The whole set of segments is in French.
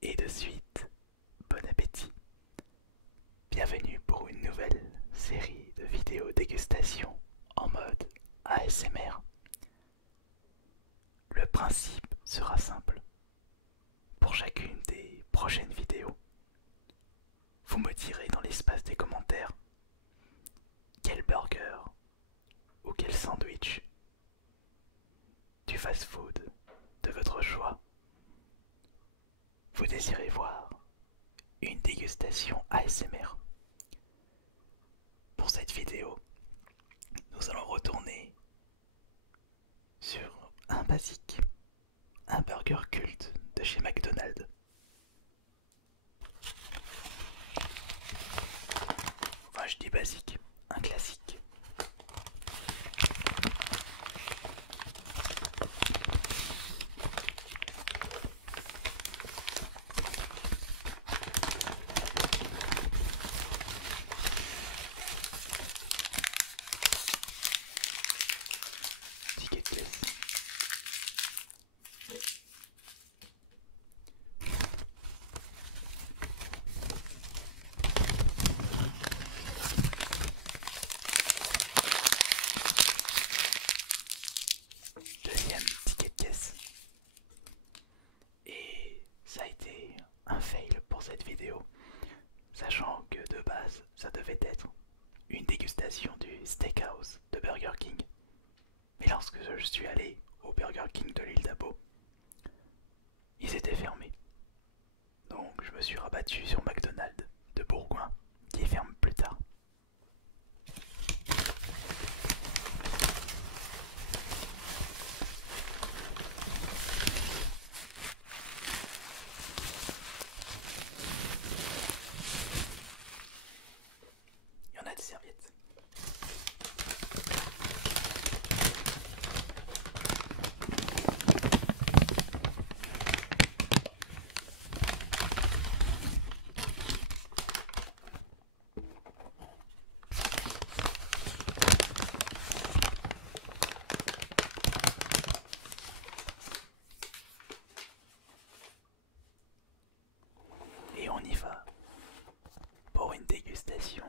Et de suite, bon appétit. Bienvenue pour une nouvelle série de vidéos dégustation en mode ASMR. Le principe sera simple. Pour chacune des prochaines vidéos, vous me direz dans l'espace des commentaires quel burger ou quel sandwich du fast-food de votre choix vous désirez voir une dégustation ASMR. Pour cette vidéo, nous allons retourner sur un basique, un burger culte de chez McDonald's. Enfin, je dis basique, un classique. Ticket de caisse. Deuxième ticket de caisse. Et ça a été un fail pour cette vidéo, sachant que de base ça devait être une dégustation du steakhouse de Burger King. Mais lorsque je suis allé au Burger King de l'île d'Abo, ils étaient fermés. Donc je me suis rabattu sur McDonald's de Bourgoin, qui ferme plus tard. Il y en a des serviettes. Et on y va pour une dégustation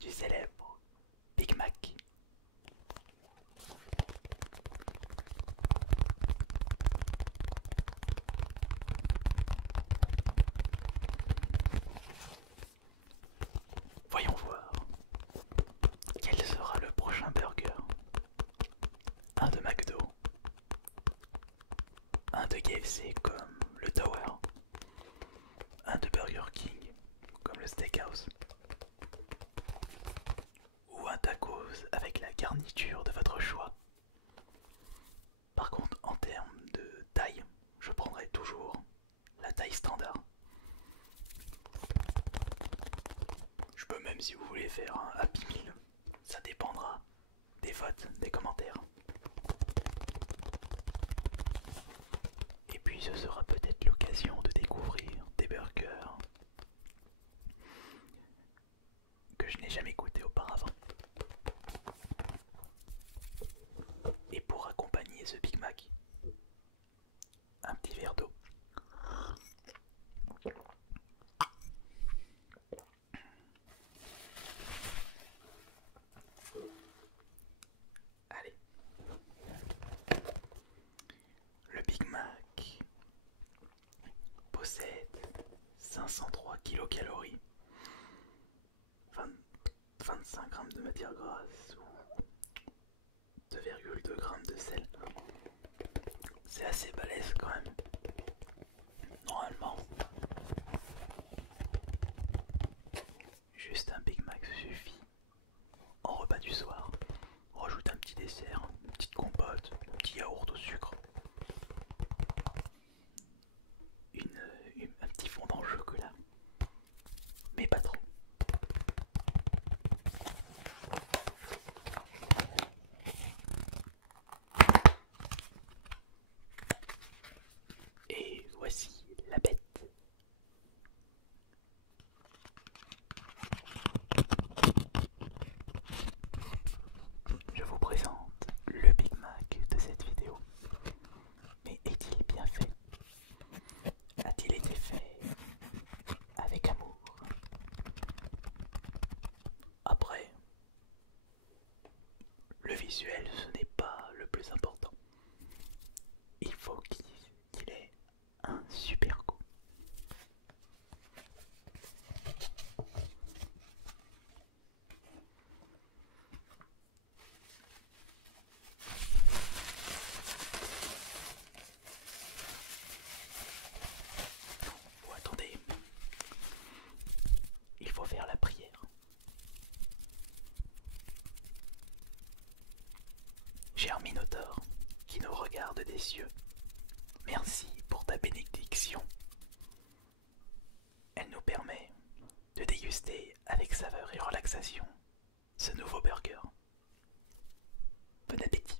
du célèbre Big Mac. Voyons voir quel sera le prochain burger. Un de McDo, un de KFC comme le Tower, un de Burger King comme le Steakhouse, ou un tacos avec la garniture de votre choix. Par contre, en termes de taille, je prendrai toujours la taille standard. Je peux même, si vous voulez, faire un Happy Meal, ça dépendra des votes, des commentaires. Et puis ce sera peut-être l'occasion de découvrir des burgers que je n'ai jamais goûté auparavant. Et pour accompagner ce Big Mac, un petit verre d'eau. Allez. Le Big Mac possède 503 kilocalories, 25 grammes de matière grasse ou 2,2 grammes de sel. C'est assez balèze quand même. Normalement, juste un Big Mac suffit. En repas du soir, on rajoute un petit dessert, une petite compote, un petit yaourt au sucre, un petit fondant au chocolat, mais pas trop. visuel, ce n'est pas le plus important. Il faut qu'il ait un super goût. Oh, attendez, il faut faire la prière. Cher Minotaure, qui nous regarde des cieux, merci pour ta bénédiction. Elle nous permet de déguster avec saveur et relaxation ce nouveau burger. Bon appétit.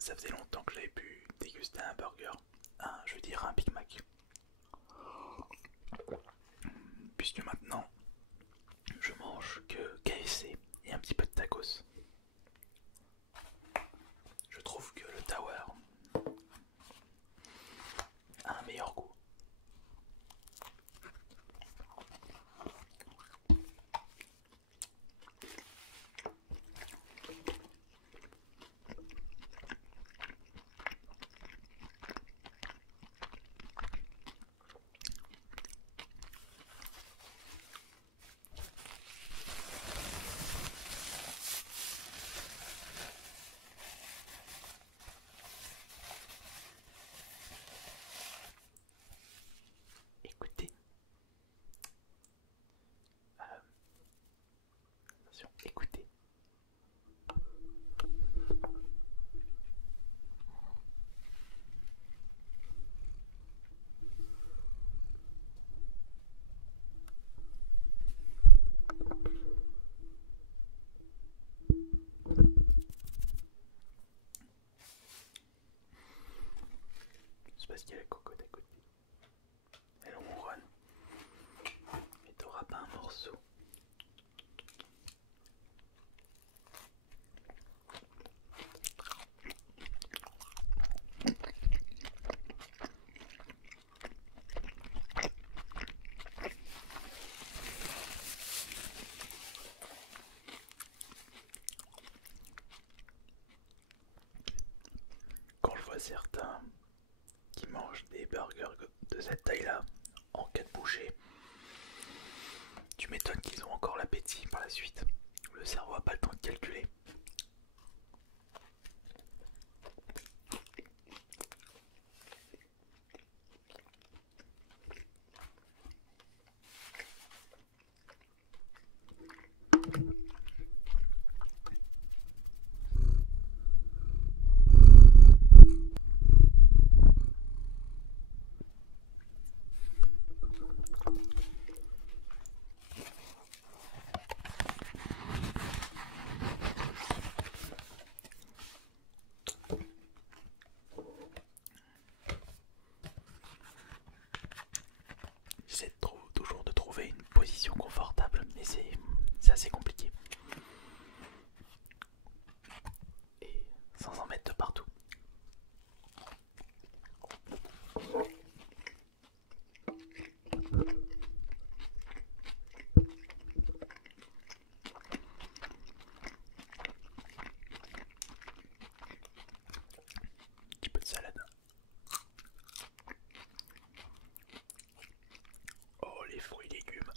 Ça faisait longtemps que j'avais pu déguster un burger, je veux dire un Big Mac. Puisque maintenant, je mange que KFC et un petit peu de tacos. Je trouve que le Tower a un meilleur goût. Écoutez, attention, écoutez. C'est parce qu'il y a la cocotte à côté. Elle ronronne. Et t'auras pas un morceau. Quand je vois certains qui mangent des burgers de cette taille-là en 4 bouchées, tu m'étonnes qu'ils ont encore l'appétit par la suite. Le cerveau n'a pas le temps de calculer. J'essaie toujours de trouver une position confortable, mais c'est assez compliqué. Et sans en mettre de partout. Un petit peu de salade. Oh, les fruits et légumes.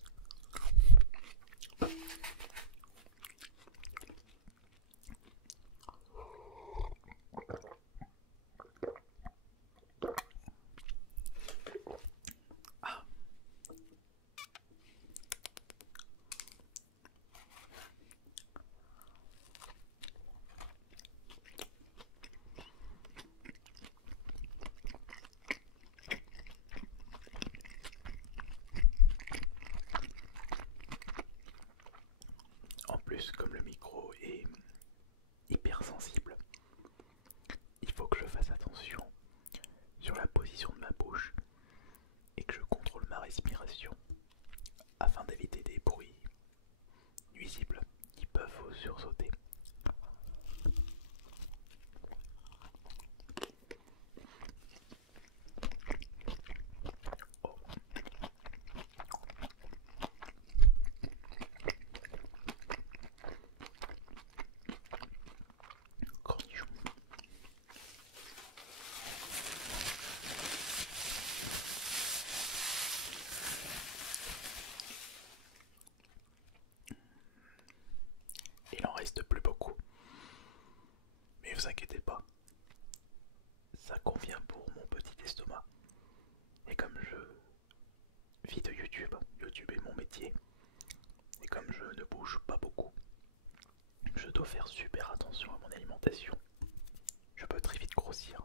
plus, comme le micro est hypersensible, il faut que je fasse attention sur la position de ma bouche et que je contrôle ma respiration afin d'éviter des bruits nuisibles qui peuvent vous sursauter. Oh. Cornichon. Il en reste plus beaucoup. Mais vous inquiétez pas, ça convient pour mon petit estomac. Et comme je vis de YouTube, YouTube est mon métier, et comme je ne bouge pas beaucoup, je dois faire super attention à mon alimentation. Je peux très vite grossir.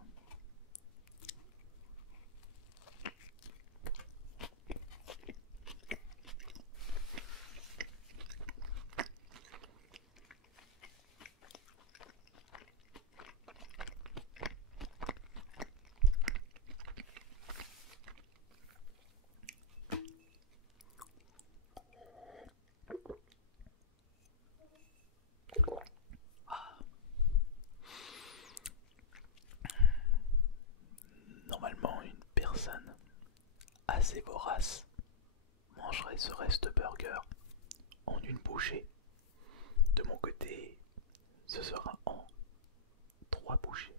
Normalement, une personne assez vorace mangerait ce reste burger en une bouchée. De mon côté, ce sera en 3 bouchées.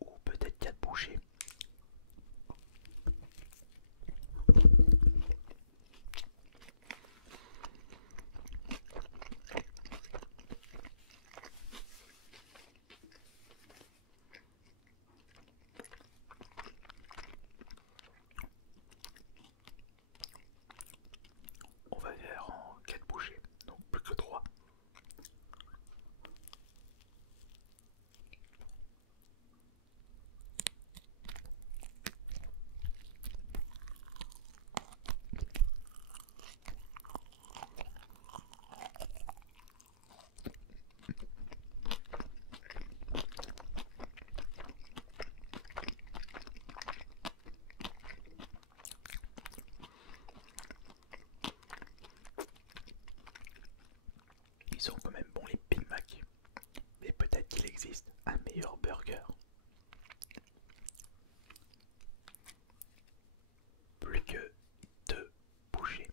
Ou peut-être 4 bouchées. On va faire en 4 bouchées, donc plus que 3. Ils sont quand même bons les Big Mac, mais peut-être qu'il existe un meilleur burger. Plus que 2 bouchées.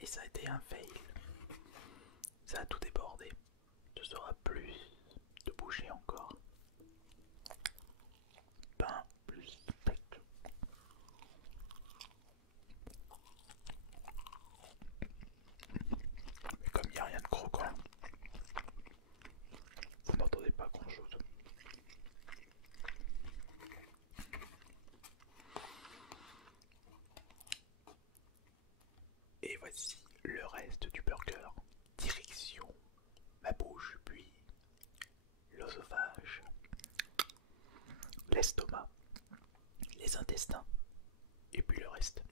Et ça a été un fail. Ça a tout débordé. Ce sera plus de bouchées encore. Pain plus steak. Mais comme il n'y a rien de croquant, vous n'entendez pas grand chose. Et voici le reste du burger. Direction ma bouche, puis l'œsophage, l'estomac, les intestins, et puis le reste.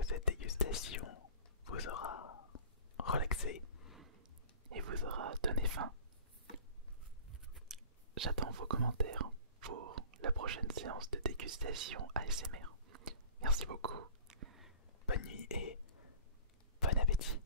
que cette dégustation vous aura relaxé et vous aura donné faim. J'attends vos commentaires pour la prochaine séance de dégustation ASMR. Merci beaucoup, bonne nuit et bon appétit.